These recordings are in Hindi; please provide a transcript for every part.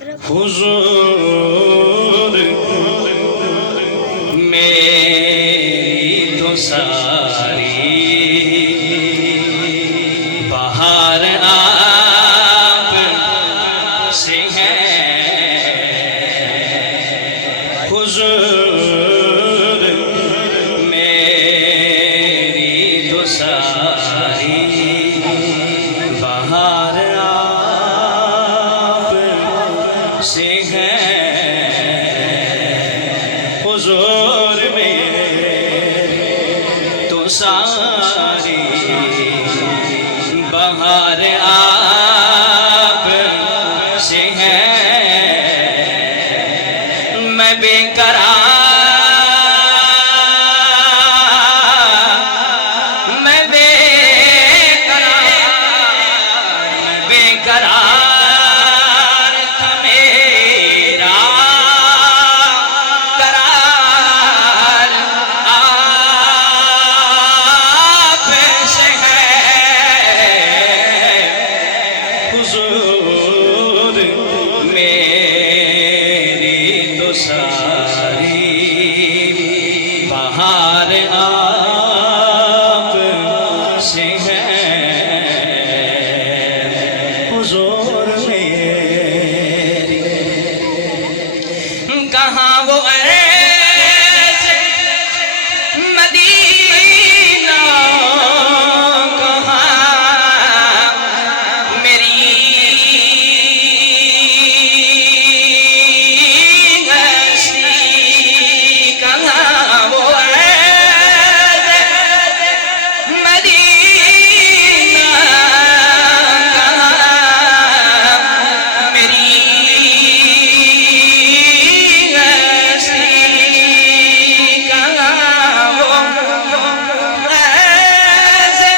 हुजूर मेरी तो सारी बहार आप से है। हुजूर मेरी तो सारी बहार आप से है। हुजूर मेरी तो सारी बहार आप से है। मैं बेकरार मैं बेकरार था मेरा करार आप से है। हुजूर मेरी तो सारी बहार आप से है। हुजूर मेरी कहाँ वो ऐसे मदीना कहाँ मेरी हस्ती कहाँ वो ऐसे मदीना कहाँ मेरी हस्ती कहाँ वो ऐसे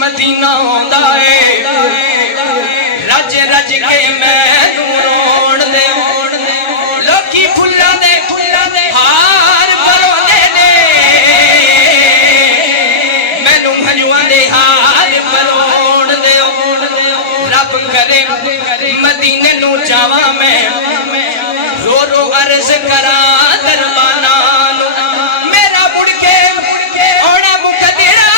मदीना होंदा है रज रज के मैनू रोण दे। लोकी फुल्लां दे हार परोंदे ने मैनू हंजुआं दे हार परोण दे। रब करे मदीने नू जावां मैं रो रो अर्ज करां दरबाना मेरा मुड़ के औना मुकद्दरा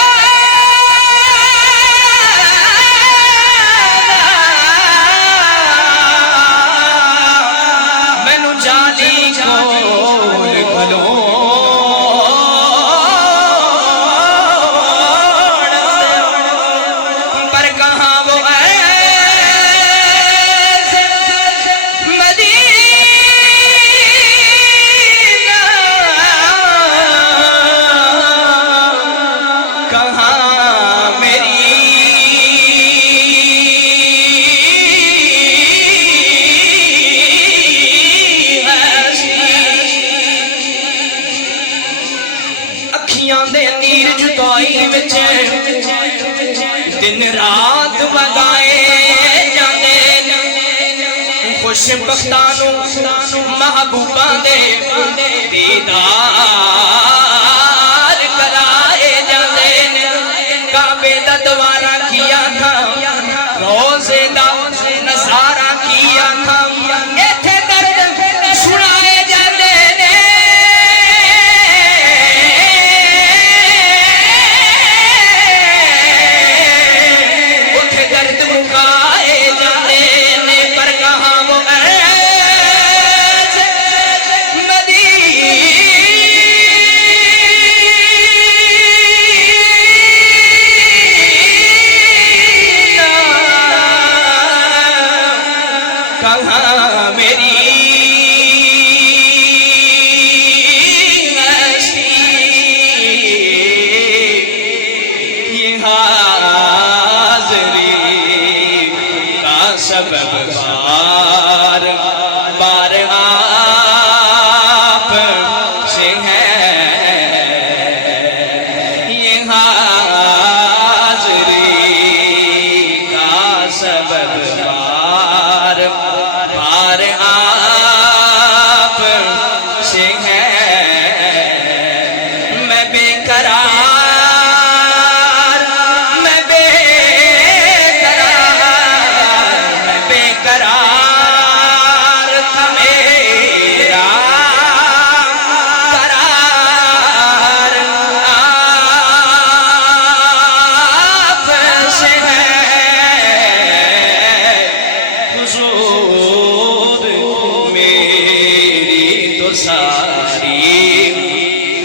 मैनू जाली कोल भलो पर कहाँ वो ऐसे मदीना कहाँ मेरी अखियां दे नीर जुदाई विच दिन रात वगाए जांदे। खुशबख्तां नूं महबूबां दे दीदार कराए जांदे। काबे दा दवारा किया था रोज़े दा नज़ारा किया था इत्थे दर्द सुनाए जांदे ने। उथे दर्द मुकाए जाते ने पर कहाँ वो ऐसे मदीना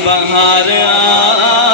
बहार आ